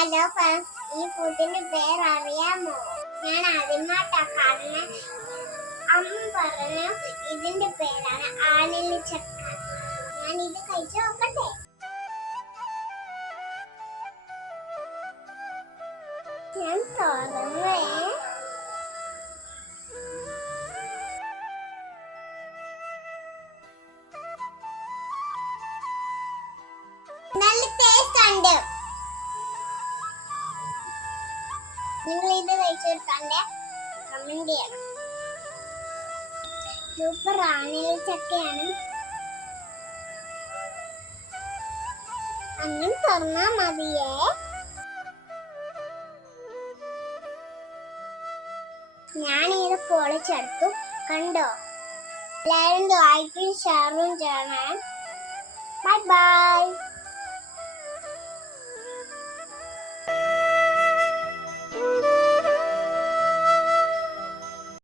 Hello friends ഈ ഫുഡിന്റെ പേര് അറിയാമോ ഞാൻ ആദ്യമായിട്ടാ കാരണം അമ്മ പറഞ്ഞു ഇതിന്റെ പേരാണ് ആനലി ചക്ക ഞാൻ ഇത് കഴിച്ചു നോക്കട്ടെ? ഞാൻ തുറന്നേ. നിങ്ങൾ ഇത് കഴിച്ചെടുത്താണ്ട് കമന്റ് ചെയ്യണം സൂപ്പർ ആണിൽ ചക്കയാണ്. അങ്ങനെ തുറന്നാ മതിയേ. ഞാൻ ഇത് പൊളിച്ചെടുത്തു. കണ്ടോ? എല്ലാവരും ലൈക്കും ഷെയറും ചെയ്യണം. Bye bye.